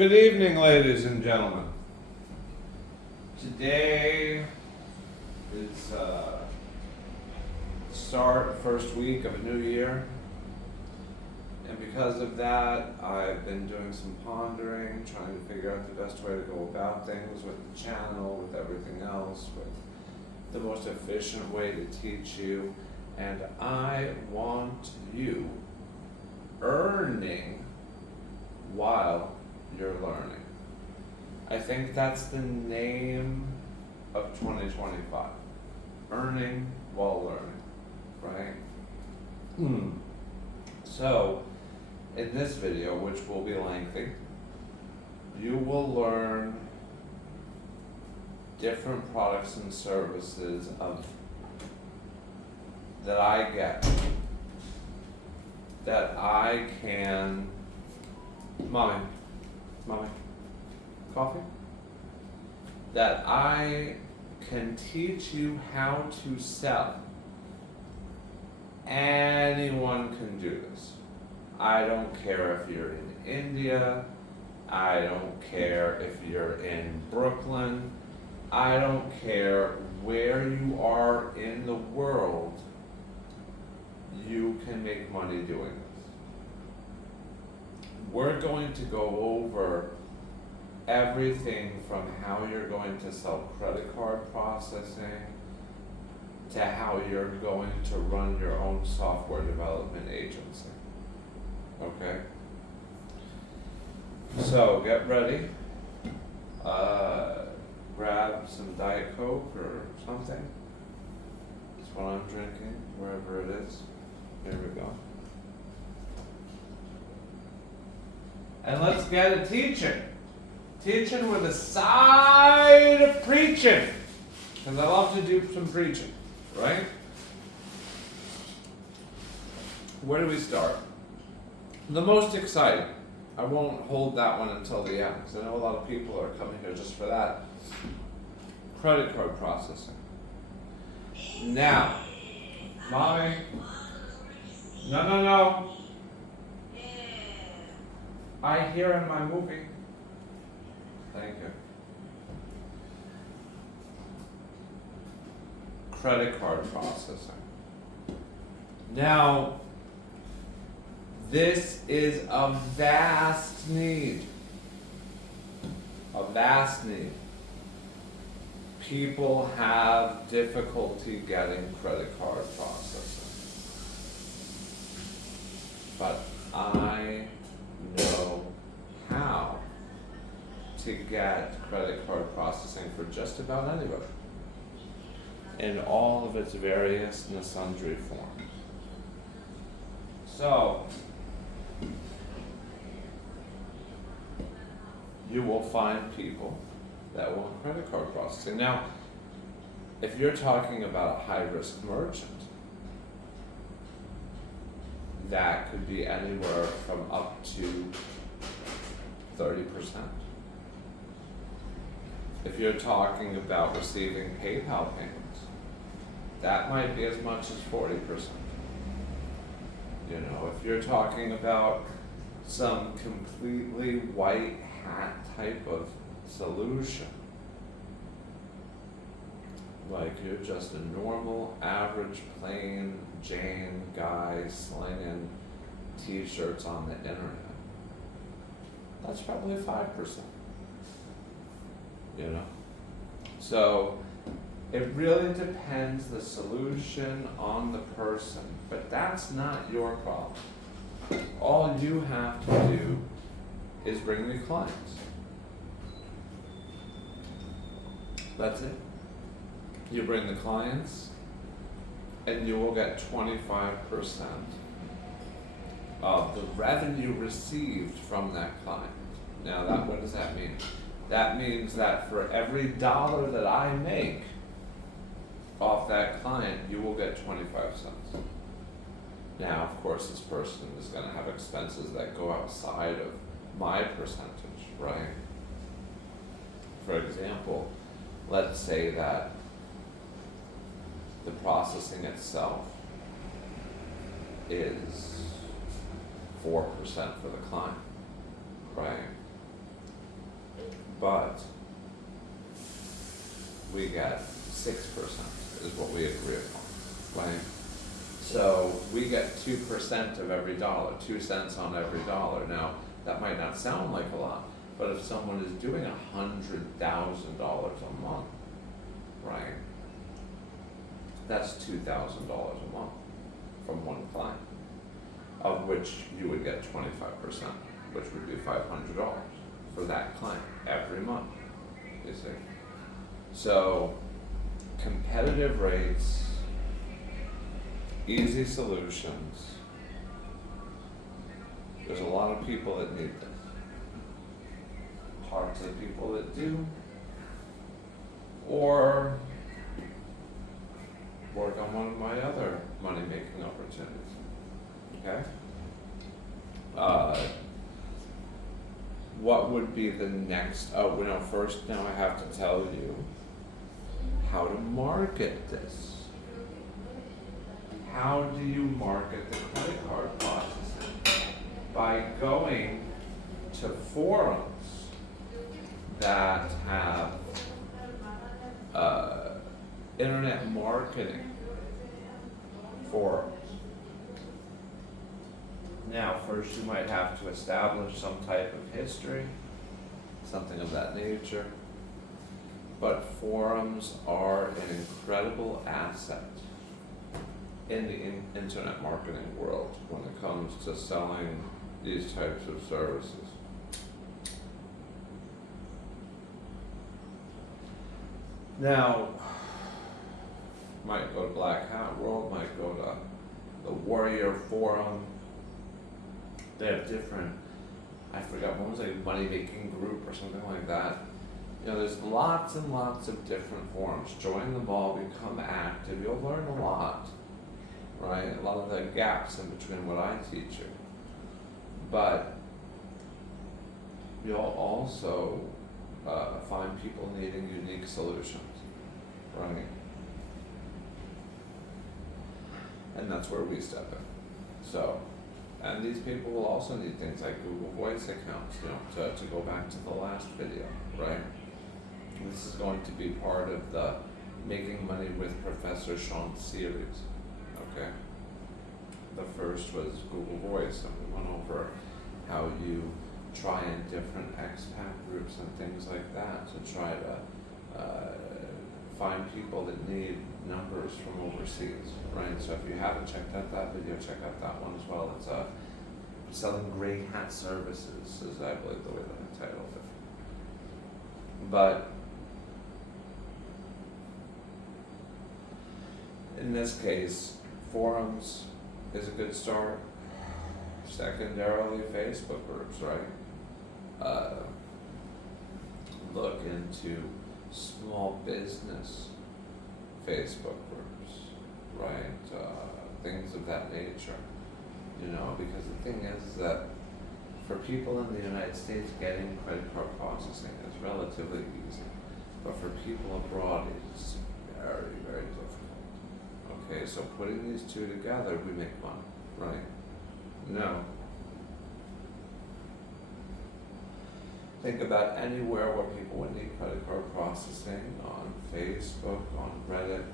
Good evening, ladies and gentlemen. Today is first week of a new year, and because of that, I've been doing some pondering, trying to figure out the best way to go about things with the channel, with everything else, with the most efficient way to teach you, and I want you earning while you're learning. I think that's the name of 2025. Earning while learning, right? So, in this video, which will be lengthy, you will learn different products and services that I get, that I can, mommy, coffee? That I can teach you how to sell. Anyone can do this. I don't care if you're in India, I don't care if you're in Brooklyn, I don't care where you are in the world, you can make money doing this. We're going to go over everything from how you're going to sell credit card processing to how you're going to run your own software development agency. Okay? So get ready. Grab some Diet Coke or something. That's what I'm drinking, wherever it is. Here we go. And let's get it teaching. Teaching with a side of preaching. Because I love to do some preaching, right? Where do we start? The most exciting. I won't hold that one until the end, because I know a lot of people are coming here just for that. Credit card processing. Now, mommy. No. I hear in my movie. Thank you. Credit card processing. Now, this is a vast need. A vast need. People have difficulty getting credit card processing. But I know how to get credit card processing for just about anybody in all of its various and sundry forms. So, you will find people that want credit card processing. Now, if you're talking about a high-risk merchant, that could be anywhere from up to 30%. If you're talking about receiving PayPal payments, that might be as much as 40%. You know, if you're talking about some completely white hat type of solution, like you're just a normal, average, plain Jane guy slinging t-shirts on the internet, that's probably 5%. You know? So, it really depends the solution on the person, but that's not your problem. All you have to do is bring the clients. That's it. You bring the clients, and you will get 25% of the revenue received from that client. Now, what does that mean? That means that for every dollar that I make off that client, you will get 25 cents. Now, of course, this person is going to have expenses that go outside of my percentage, right? For example, let's say that the processing itself is 4% for the client, right? but we get 6% is what we agree upon, right? So we get 2% of every dollar, 2 cents on every dollar. Now, that might not sound like a lot, but if someone is doing $100,000 a month, right, that's $2,000 a month from one client, of which you would get 25%, which would be $500 for that client every month, you see. So, competitive rates, easy solutions. There's a lot of people that need this. Parts of the people that do, or work on one of my other money-making opportunities. Okay? What would be the next? First now I have to tell you how to market this. How do you market the credit card processing? By going to forums that have internet marketing forums. Now, first you might have to establish some type of history, something of that nature, but forums are an incredible asset in the internet marketing world when it comes to selling these types of services. Now, might go to Black Hat World, might go to the Warrior Forum. They have different, I forgot, one was like a money making group or something like that. There's lots and lots of different forums. Join them all, become active, you'll learn a lot, right? A lot of the gaps in between what I teach you. But you'll also find people needing unique solutions, right? And that's where we step in. So, and these people will also need things like Google Voice accounts, to go back to the last video, right? This is going to be part of the Making Money with ProfessorShaun series, okay? The first was Google Voice, and we went over how you try in different expat groups and things like that to try to find people that need numbers from overseas, right? So if you haven't checked out that video, check out that one as well. It's selling gray hat services, is I believe the way that I titled it. But in this case, forums is a good start. Secondarily, Facebook groups, right? Look into small business Facebook groups, right? Things of that nature, because the thing is that for people in the United States, getting credit card processing is relatively easy, but for people abroad, it's very, very difficult. Okay, so putting these two together, we make money, right? No. Think about anywhere where people would need credit card processing, on Facebook, on Reddit,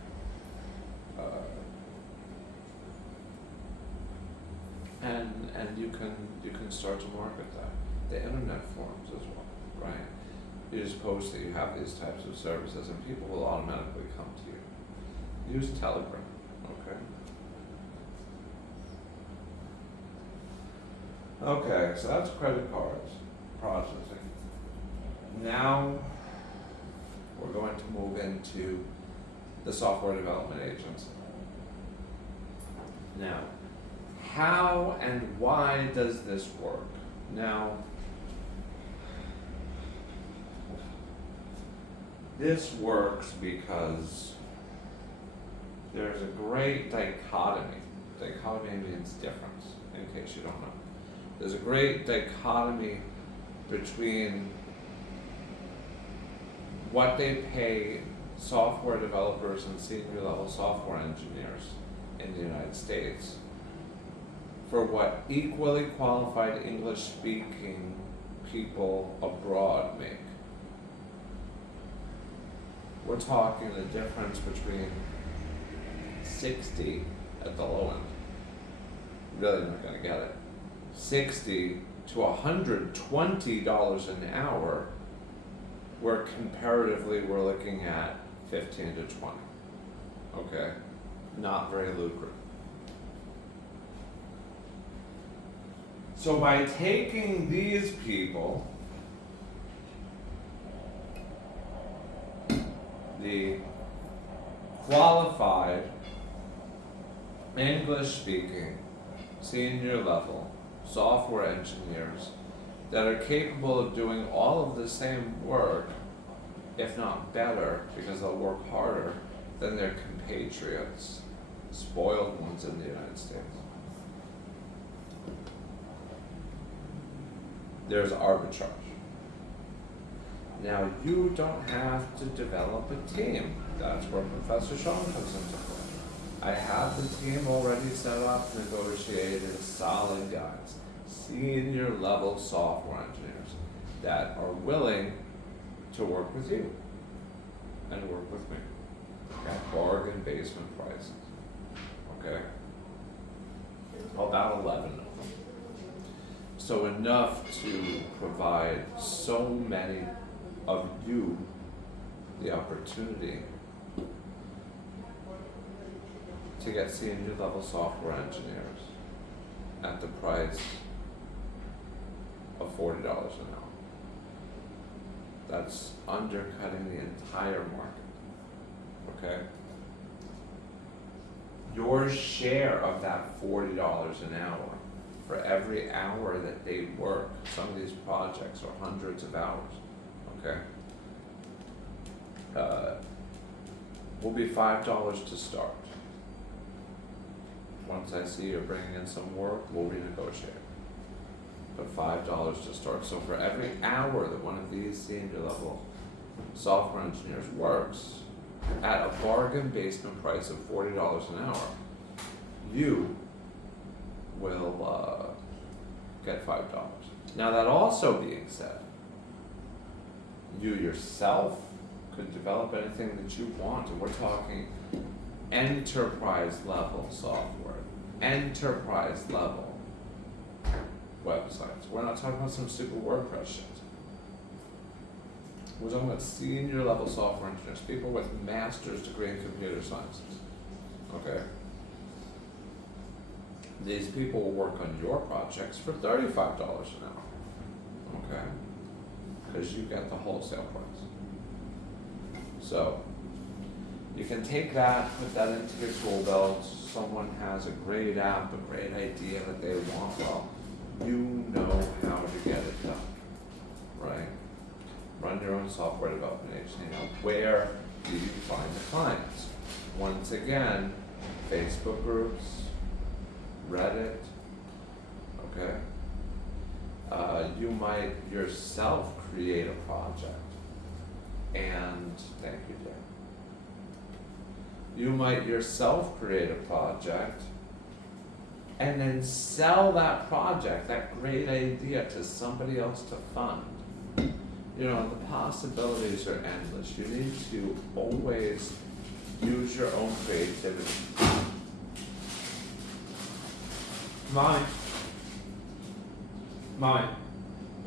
and you can start to market that. The internet forums as well, right? You just post that you have these types of services, and people will automatically come to you. Use Telegram, okay? Okay, so that's credit cards processing. Now we're going to move into the software development agency. Now, how and why does this work? Now, this works because there's a great dichotomy. Dichotomy means difference, in case you don't know. There's a great dichotomy between what they pay software developers and senior level software engineers in the United States for what equally qualified English speaking people abroad make. we're talking the difference between 60 at the low end. Really not gonna get it. 60 to $120 an hour, where comparatively we're looking at 15 to 20. Okay, not very lucrative. So by taking these people, the qualified English speaking senior level software engineers that are capable of doing all of the same work, if not better, because they'll work harder than their compatriots, spoiled ones in the United States. There's arbitrage. Now, you don't have to develop a team. That's where ProfessorShaun comes into play. I have the team already set up, negotiated, solid guys, senior level software engineers that are willing to work with you and work with me at bargain basement prices. Okay? About 11 of them. So enough to provide so many of you the opportunity to get senior level software engineers at the price of $40 an hour. That's undercutting the entire market. Okay? Your share of that $40 an hour for every hour that they work, some of these projects are hundreds of hours, okay? Will be $5 to start. Once I see you're bringing in some work, we'll renegotiate. But $5 to start. So for every hour that one of these senior level software engineers works at a bargain basement price of $40 an hour, you will get $5. Now, that also being said, you yourself could develop anything that you want, and we're talking enterprise level software, enterprise level websites. We're not talking about some stupid WordPress shit. We're talking about senior level software engineers, people with master's degree in computer sciences. Okay? These people will work on your projects for $35 an hour. Okay? Because you get the wholesale price. So, you can take that, put that into your tool belt. Someone has a great app, a great idea that they want. Well, you know how to get it done, right? Run your own software development agency. Now, where do you find the clients? Once again, Facebook groups, Reddit, okay? You might yourself create a project, and thank you, Dan. You might yourself create a project and then sell that project, that great idea, to somebody else to fund. You know, the possibilities are endless. You need to always use your own creativity. Mommy.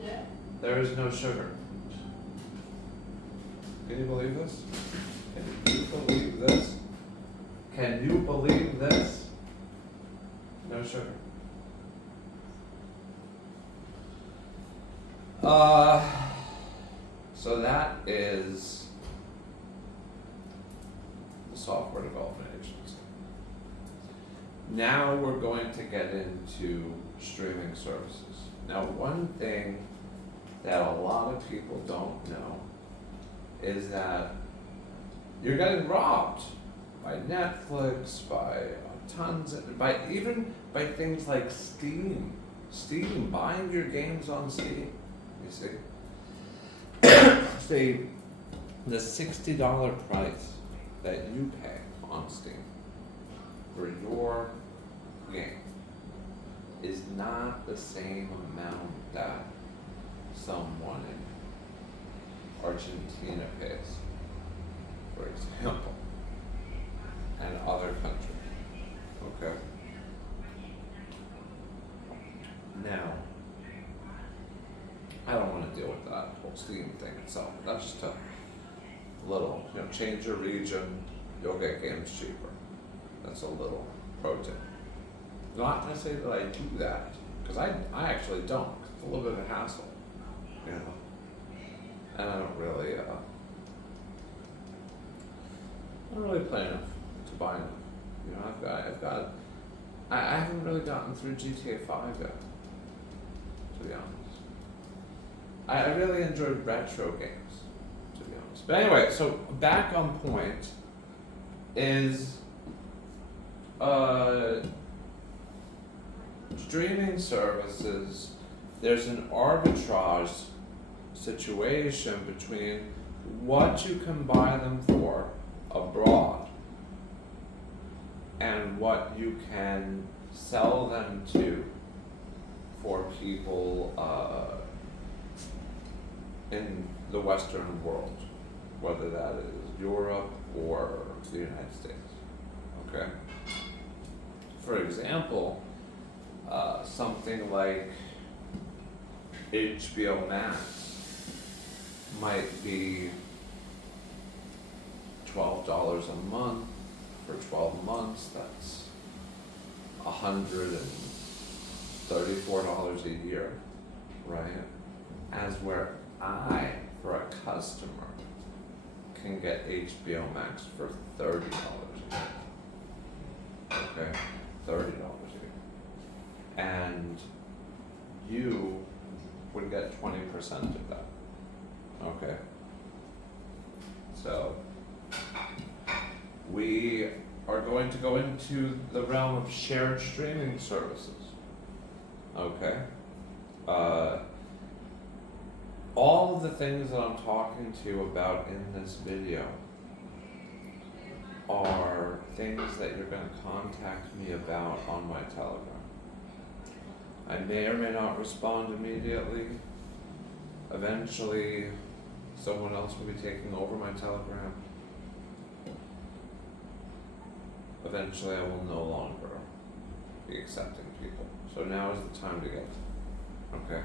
Yeah? There is no sugar. Can you believe this? Can you believe this? Can you believe this? No sugar. So that is the software development agency. Now we're going to get into streaming services. Now, one thing that a lot of people don't know is that you're getting robbed by Netflix, by tons of, by things like Steam, buying your games on Steam, you see. See, the $60 price that you pay on Steam for your game is not the same amount that someone in Argentina pays for example, and other countries. Okay. Now, I don't want to deal with that whole Steam thing itself. That's just a little, change your region, you'll get games cheaper. That's a little pro tip. Not to say that I do that, because I actually don't. It's a little bit of a hassle, and I don't really play enough to buy enough. I haven't really gotten through GTA 5 yet, to be honest. I really enjoyed retro games, to be honest. But anyway, so back on point is streaming services, there's an arbitrage situation between what you can buy them for abroad and what you can sell them to for people in the Western world, whether that is Europe or the United States. Okay? For example, something like HBO Max might be $12 a month for 12 months. That's $134 a year, right? As where I, for a customer, can get HBO Max for $30 a year. Okay, $30 a year. And you would get 20% of that. Okay. So we are going to go into the realm of shared streaming services. Okay. All of the things that I'm talking to you about in this video are things that you're going to contact me about on my Telegram. I may or may not respond immediately. Eventually, someone else will be taking over my Telegram. Eventually, I will no longer be accepting people. So now is the time to get. Okay.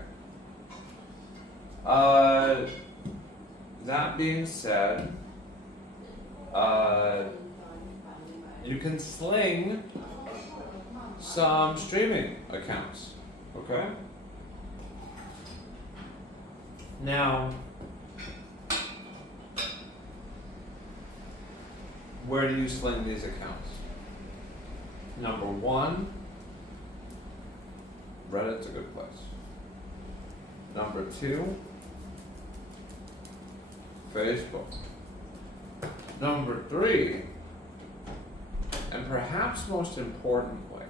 That being said, you can sling some streaming accounts. Okay? Now, where do you sling these accounts? Number one, Reddit's a good place. Number two, Facebook. Number three, and perhaps most importantly,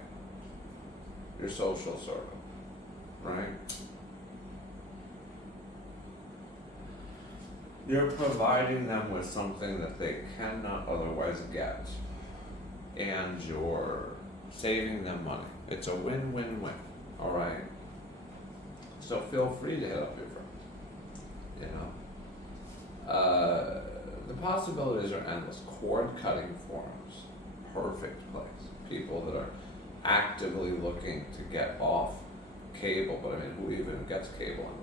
your social circle, right? You're providing them with something that they cannot otherwise get, and you're saving them money. It's a win-win-win, all right? So feel free to hit up your friends, the possibilities are endless. Cord-cutting forums, perfect place. People that are actively looking to get off cable, but I mean, who even gets cable anymore?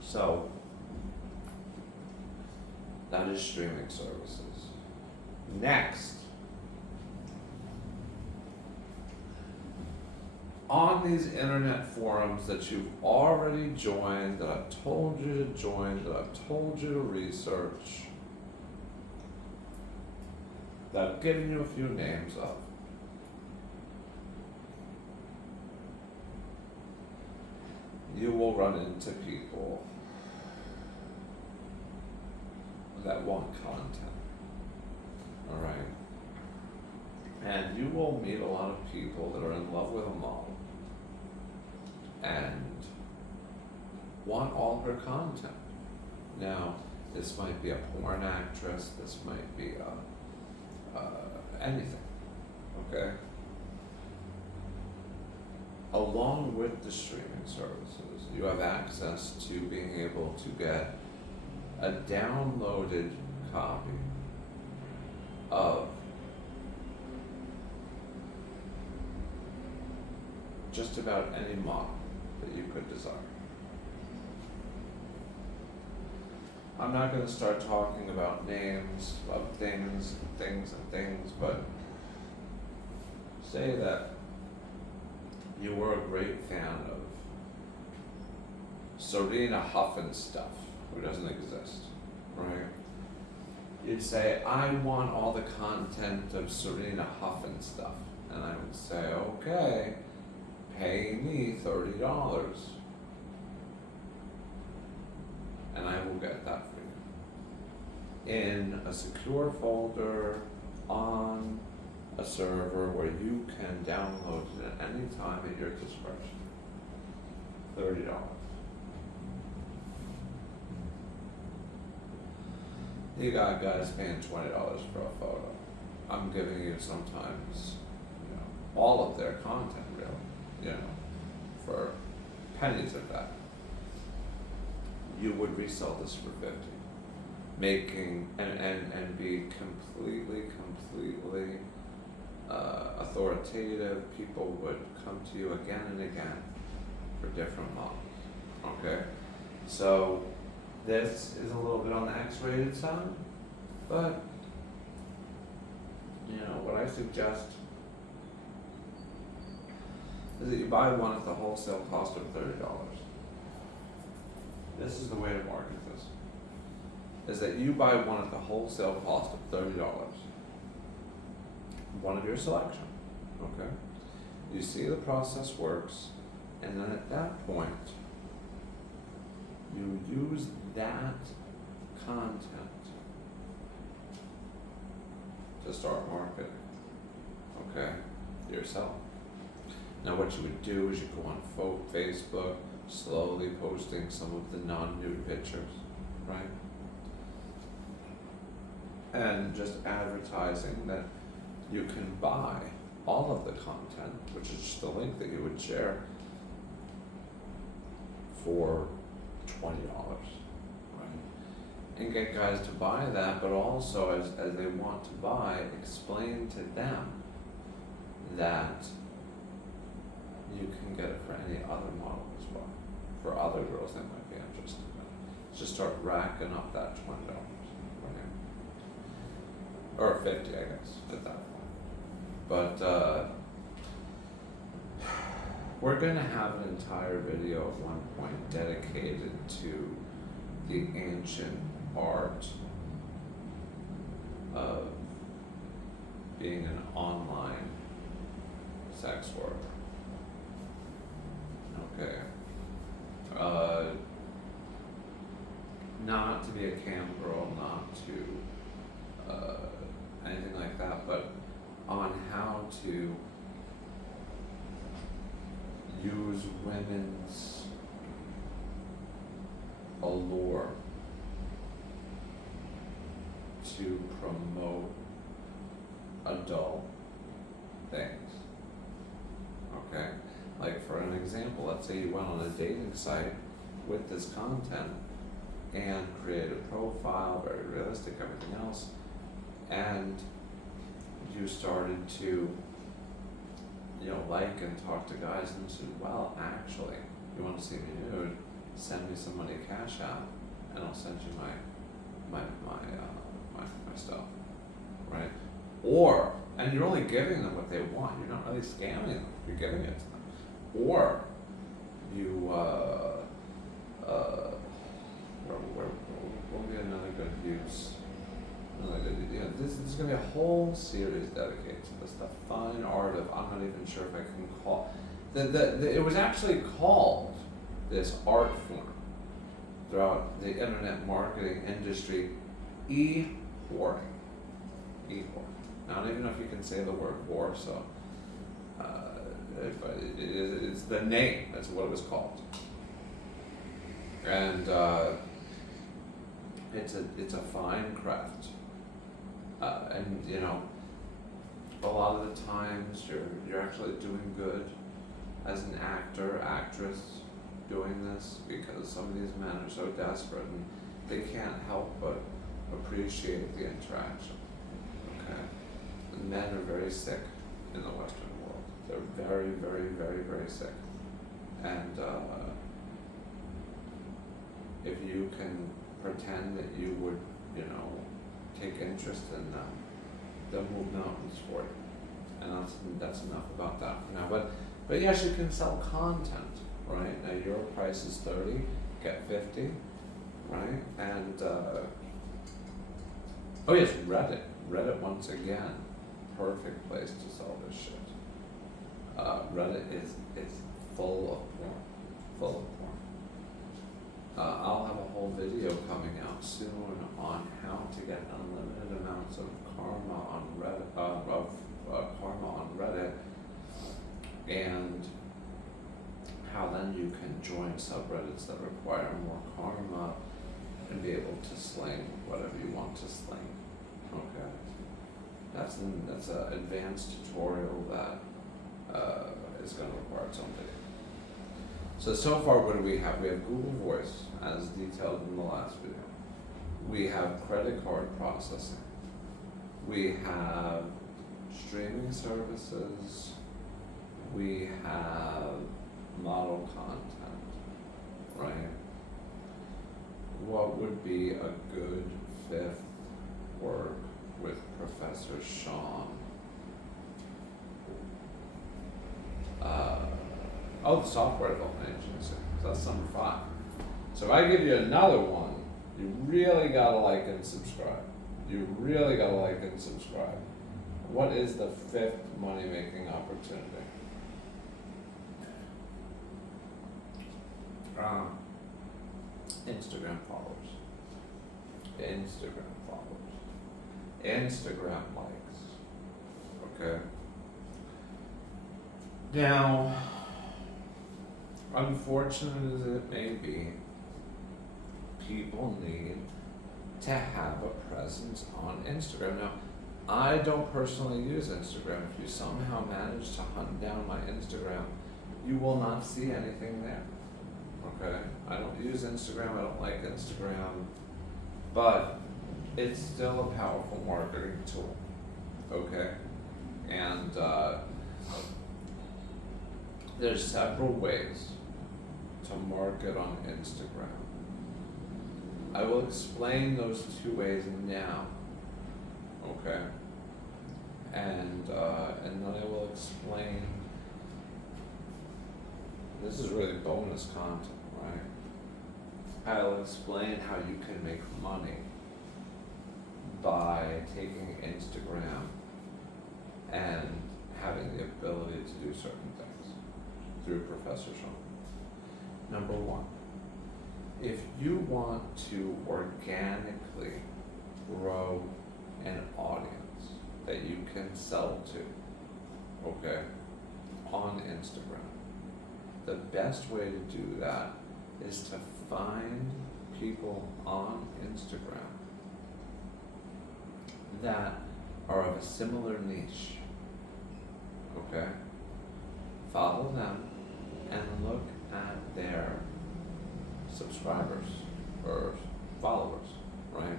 So, that is streaming services. Next, on these internet forums that you've already joined, that I've told you to join, that I've told you to research, that I've given you a few names of, you will run into people that want content, all right? And you will meet a lot of people that are in love with a model and want all her content. Now, this might be a porn actress, this might be anything, okay? Along with the streaming services, you have access to being able to get a downloaded copy of just about any model that you could desire. I'm not going to start talking about names of things, but say that you were a great fan of Serena Huffenstuff, who doesn't exist, right? You'd say, I want all the content of Serena Huffenstuff. And I would say, okay, pay me $30. And I will get that for you in a secure folder on a server where you can download it at any time at your discretion. $30. You got guys paying $20 for a photo. I'm giving you sometimes, all of their content really, for pennies of that. You would resell this for 50, making and be completely authoritative. People would come to you again and again for different models. Okay, so this is a little bit on the X-rated side, but what I suggest is that you buy one at the wholesale cost of $30. This is the way to market this, is that you buy one at the wholesale cost of $30, one of your selection, okay? You see the process works, and then at that point, you use that content to start marketing, okay, yourself. Now what you would do is you go on Facebook, slowly posting some of the non-nude pictures, right? And just advertising that you can buy all of the content, which is just a link that you would share, for $20, right? And get guys to buy that, but also as they want to buy, explain to them that you can get it for any other model as well, for other girls that might be interested in it. Just start racking up that $20, right? Or 50, I guess, at that point. But we're gonna have an entire video at one point dedicated to the ancient art of being an online sex worker. Okay. Not to be a cam girl, not to anything like that, but on how to use women's allure to promote adult things. Okay? Like for an example, let's say you went on a dating site with this content and created a profile, very realistic, everything else, and you started to like and talk to guys and said, well, actually, you want to see me nude, send me some money cash out and I'll send you my stuff, right? Or, and you're only giving them what they want, you're not really scamming them, you're giving it to them. Or you we'll get another good use. This is going to be a whole series dedicated to this, the fine art of, I'm not even sure if I can call, it was actually called this art form throughout the internet marketing industry, e-whoring. E-whoring. I don't even know if you can say the word whore, so it's the name, that's what it was called. And it's a fine craft. And a lot of the times you're actually doing good as an actor, actress doing this, because some of these men are so desperate, and they can't help but appreciate the interaction. Okay? And men are very sick in the Western world. They're very, very, very, very sick. And if you can pretend that you would, take interest in them, they'll move mountains for you. And that's enough about that for now. But yes, you can sell content, right? Now your price is 30, get 50, right? And oh yes, Reddit. Reddit once again, perfect place to sell this shit. Reddit is full of porn, full of porn. I'll have a whole video coming out soon on how to get unlimited amounts of karma on Reddit, karma on Reddit, and how then you can join subreddits that require more karma and be able to sling whatever you want to sling. Okay, that's an advanced tutorial that is going to require its own video. So far, what do we have? We have Google Voice, as detailed in the last video. We have credit card processing. We have streaming services. We have model content, right? What would be a good fifth work with ProfessorShaun? The software development agency. So that's number 5. So if I give you another one, you really gotta like and subscribe. You really gotta like and subscribe. What is the 5th money-making opportunity? Instagram followers. Instagram followers. Instagram likes. Okay. Now, unfortunate as it may be, people need to have a presence on Instagram. Now, I don't personally use Instagram. If you somehow manage to hunt down my Instagram, you will not see anything there. Okay? I don't use Instagram, I don't like Instagram, but it's still a powerful marketing tool. Okay? And there's several ways to market on Instagram. I will explain those 2 ways now, okay? And then I will explain, this is really bonus content, right? I'll explain how you can make money by taking Instagram and having the ability to do certain things through ProfessorShaun. Number 1, if you want to organically grow an audience that you can sell to, okay, on Instagram, the best way to do that is to find people on Instagram that are of a similar niche, okay? Follow them and look at their subscribers or followers, right?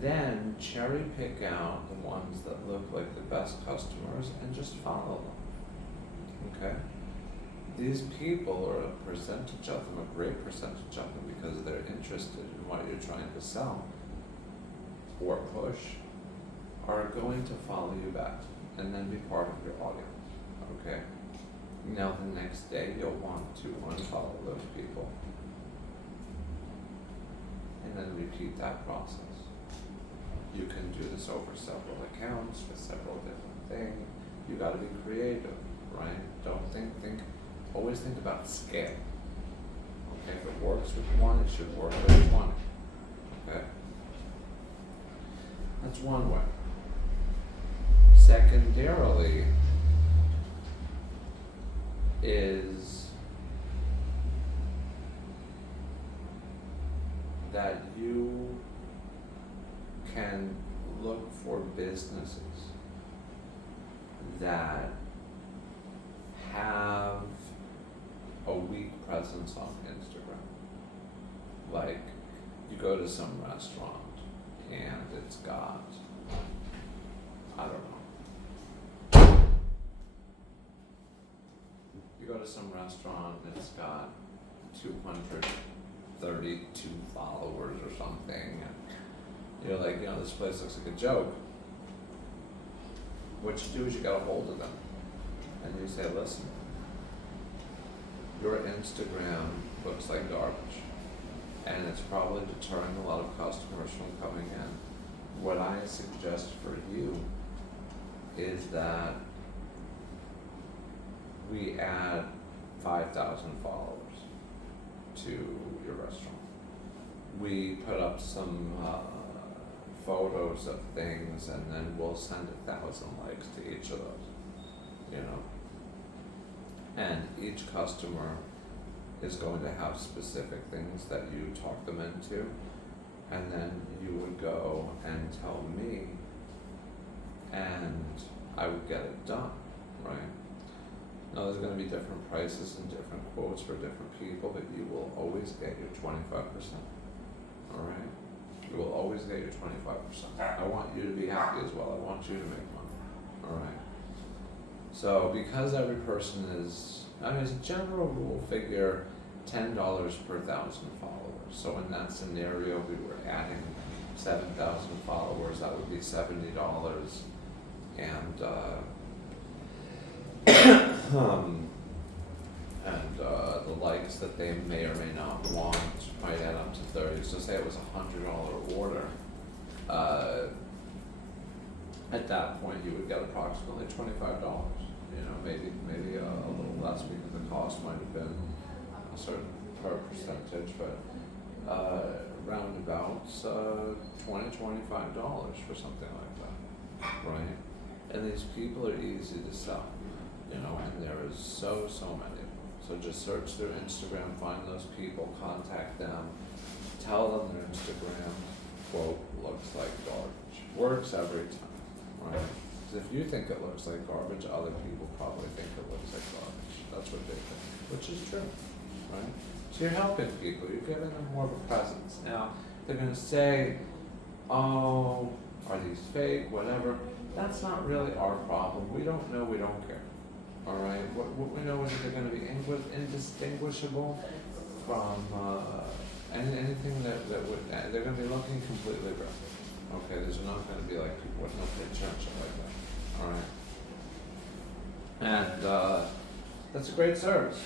Then cherry pick out the ones that look like the best customers and just follow them, okay? These people, or a percentage of them, a great percentage of them, because they're interested in what you're trying to sell or push, are going to follow you back and then be part of your audience, okay? Now the next day you'll want to unfollow those people and then repeat that process. You can do this over several accounts with several different things. You gotta be creative, right? Don't always think about scale. Okay, if it works with one, it should work with 20. Okay? That's one way. Secondarily, is that you can look for businesses that have a weak presence on Instagram. Like, you go to some restaurant and it's got, I don't know. You go to some restaurant and it's got 232 followers or something, and you're like, this place looks like a joke. What you do is you get a hold of them and you say, listen, your Instagram looks like garbage and it's probably deterring a lot of customers from coming in. What I suggest for you is that we add 5,000 followers to your restaurant. We put up some photos of things and then we'll send 1,000 likes to each of those, and each customer is going to have specific things that you talk them into, and then you would go and tell me and I would get it done, right? Now there's going to be different prices and different quotes for different people, but you will always get your 25%, alright? You will always get your 25%. I want you to be happy as well. I want you to make money. Alright. So because every person is, as a general rule, figure $10 per 1,000 followers. So in that scenario, we were adding 7,000 followers. That would be $70, and the likes that they may or may not want might add up to 30. So say it was $100 order. At that point, you would get approximately $25. Maybe a little less because the cost might have been a certain percentage, but roundabouts $20-25 for something like that, right? And these people are easy to sell, and there is so many. So just search their Instagram, find those people, contact them, tell them their Instagram quote looks like garbage. Works every time, right? Because if you think it looks like garbage, other people probably think it looks like garbage. That's what they think, which is true, right? So you're helping people, you're giving them more of a presence. Now, they're going to say, oh, are these fake, whatever. That's not really our problem. We don't know, we don't care. All right. What we know is that they're going to be indistinguishable from anything that would. They're going to be looking completely different. Okay. There's not going to be like people with no picture and shit like that. All right. And that's a great service.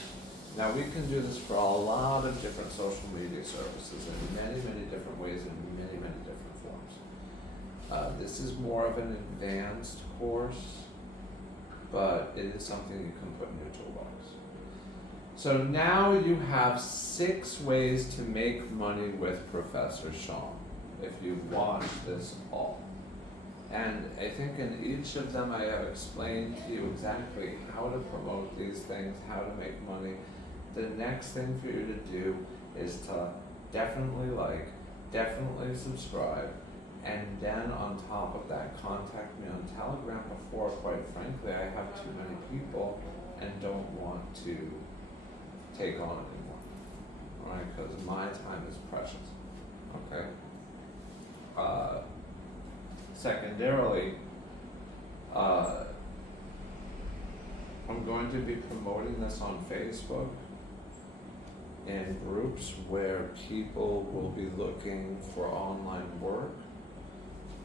Now we can do this for a lot of different social media services in many different ways and many different forms. This is more of an advanced course, but it is something you can put in your toolbox. So now you have 6 ways to make money with Professor Shaun, if you watch this all. And I think in each of them I have explained to you exactly how to promote these things, how to make money. The next thing for you to do is to definitely like, definitely subscribe, and then on top of that, contact me on Telegram before, quite frankly, I have too many people and don't want to take on anymore, alright, because my time is precious, okay? Secondarily, I'm going to be promoting this on Facebook in groups where people will be looking for online work.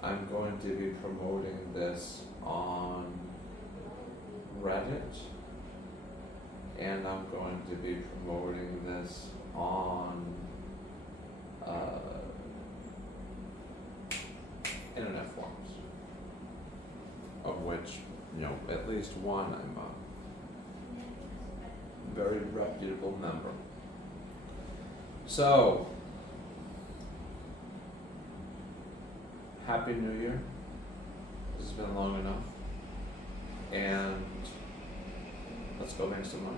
I'm going to be promoting this on Reddit, and I'm going to be promoting this on internet forums, of which, at least one I'm a very reputable member. So, Happy New Year. This has been long enough. And let's go make some money.